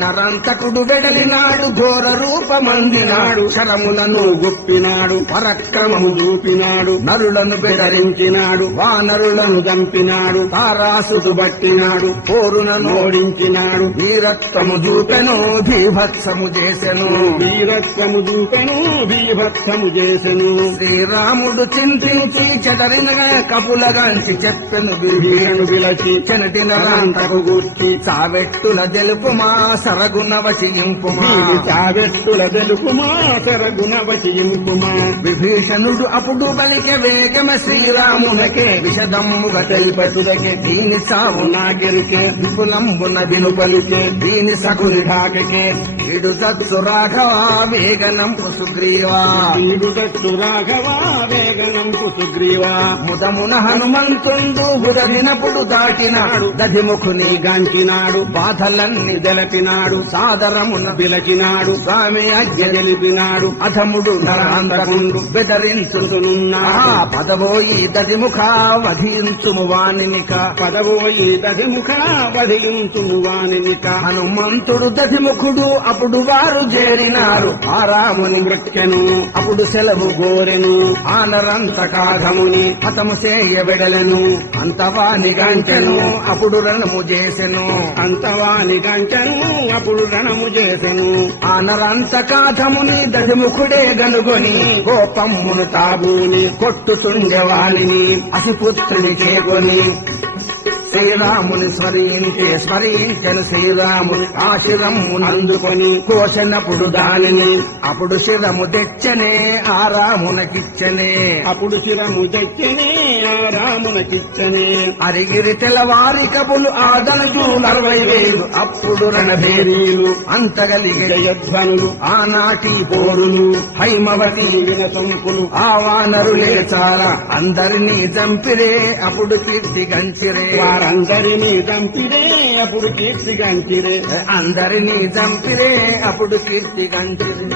నరంతకుడు వెడలినాడు ఘోర రూపమందినాడు శరములను గుప్పినాడు పరక్రమము చూపినాడు నరులను బెదరించినాడు వానరులను చంపినాడు తారాసుడు బట్టినాడు పోరులను ఓడించినాడు వీరత్వము చూపెను భీభత్సము చేసెను శ్రీరాముడు చింతించి చెదరిన కపులగాంచి చెప్పెను విభీషణు విలచి చెనటినరాంతకు గూర్చి చావెట్టుల తెలుపుమా సరగుణ వశింపుమా విభీషణుడు అప్పుడు బలికే వేగమ శ్రీరామునకే విషదమ్ముగా తెలిపతులకే దీని సావు నాగెరికే విపులంబున వినుపలికే దీని సగుని ఢాకకే ఇడు సత్సు రాఘవా వేగనంపు సుగ్రీవా ముదమున హనుమంతుండు బుధదినపుడు దాటినాడు దధిముఖుని గాంచినాడు బాధలన్నీ దెలపినాడు సాదరమున పిలచినాడు స్వామి అజ్ఞ తెలిపినాడు అధముడు నరాంతకుండు బెదరించునున్నా పదవోయి దధిముఖ వధించుము వానినిక హనుమంతుడు దధిముఖుడు అప్పుడు వారు చేరినారు ఆరాముని మృత్యను అప్పుడు సెలవు గోరెను ఆనరంతకాధముని హతము చేయబెడలను అంతవాని గంటను అప్పుడు రణము చేసెను ఆనరంతకాధముని దశముఖుడే గనుగొని కోపమ్మును తాబూని కొట్టుచుండెవాలిని అసుపుత్రుని చేకొని శ్రీరాముని స్మరించెను శ్రీరాముని ఆశిరమ్మును అందుకొని కోసనప్పుడు దానిని అప్పుడు శిరము తెచ్చనే ఆరామునకిచ్చనే అరిగిరి తెల్లవారి కబులు ఆదనకు 60,000 అప్పుడు రణభేరీలు అంతగలిగే యధ్వనులు ఆనాటి పోరులు హైమవతి వినసంకులు ఆ వానరులే చారా అందరినీ చంపిరే అప్పుడు కీర్తిగంచిరే అందరినీ చంపిరే అప్పుడు కీర్తిగంచిరే